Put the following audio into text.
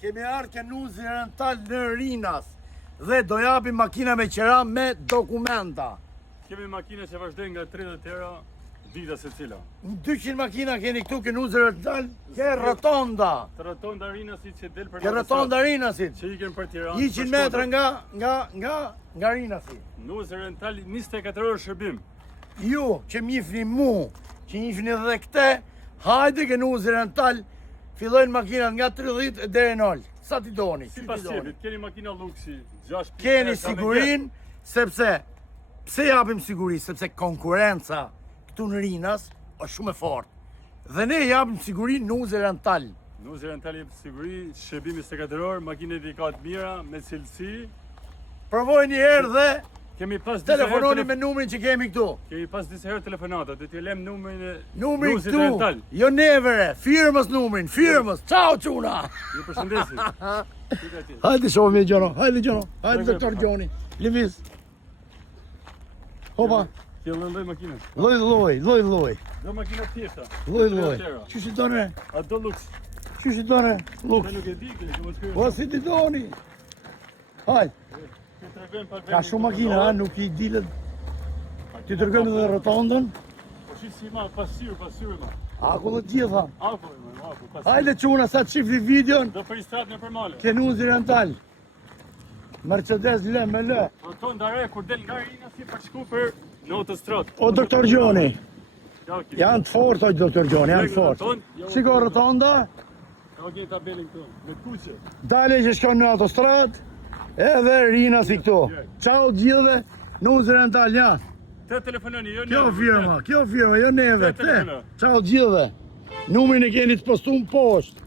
Kemi ardhur ke Nuzi Rental në Rinas dhe do japim makina me qera me dokumenta. Kemi makina që vazhdojnë nga 30 euro dita secila. 200 makina keni këtu ke Nuzi Rental, ke rotonda. Të rotonda Rinasit që del për Ke rotonda Rinasit. që ikën për Tiranë. 100 metra nga Rinasi. Nuzi Rental 24 orë shërbim. Ju që m'jifni mu, që njifni edhe këte, hajde ke Nuzi Rental, fillojnë makinat nga 30 deri në ol. Sa ti doni? Si pas qepit, keni makina luksi, 6 Keni sigurin, sepse pse japim siguri? Sepse konkurenca këtu në Rinas është shumë e fortë. Dhe ne japim siguri Nuzi Rental. Nuzi Rental jep siguri, shërbim 24 orë, makinet i ka të mira, me cilësi. Provoj një herë dhe Kemi pas disa herë telefononi me numrin që kemi këtu. Kemi pas disa herë telefonata, do t'ju lem numrin e Numri Nuzit këtu, Rental. jo nevere, firmës numrin, firmës. Ciao çuna. Ju përshëndesim. Hajde shohim Gjono, hajde Gjono, hajde doktor Gjoni. Lëviz. Hopa, Kjo lloj makinës. lloj. Do makina thjeshta. Lloj. Çu si done? A do luks? Çu si done? Luk. Ne nuk e di këtë, mos kërë. Po si ti doni? Hajde. Ti tregojmë pa Ka shumë makina, ha, nuk i dilet. Ti tërgojmë edhe rotondën. Po shi si ma, pasyrë ma. Ako dhe gjitha. Ako, pasyrë. Hajde çuna sa të shifni videon. Do për i stratë në përmale. Ke Nuzi Rental. Mercedes lë me lë. Roton dare, kur del nga Rina si për shku për në autostradë. O doktor Gjoni. Ja, okay. Janë të fortë, o doktor Gjoni, janë të fortë. Shiko rotonda. Ka gjej tabelin këtu, me kuqe. Dale që shkon në autostradë. Edhe Rina si këtu. Ciao gjithëve. Nuzi Rental, ja. Te telefononi, jo Kjo neve. firma, jo neve. Te telefono. Ciao gjithëve. Numrin e keni të postuar poshtë.